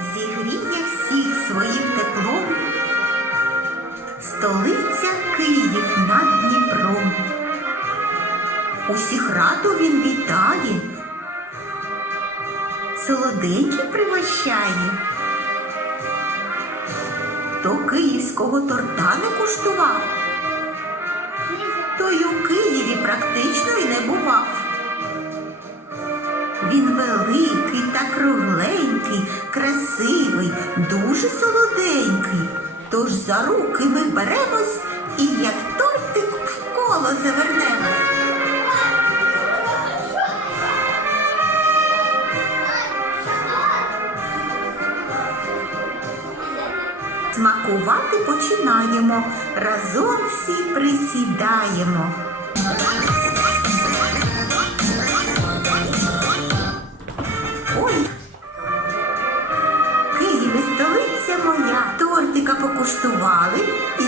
зігріє всіх своїм теплом. Столиця Київ над Дніпром. Усіх раду він вітає, солоденькі пригощає. Хто київського торта не куштував, той у Києві практично і не бував. Він великий та кругленький, красивий, дуже солоденький. Тож за руки ми беремось і як тортик в коло завернемо. Смакувати починаємо, разом всі присідаємо. Ой, моя, тортика покуштували і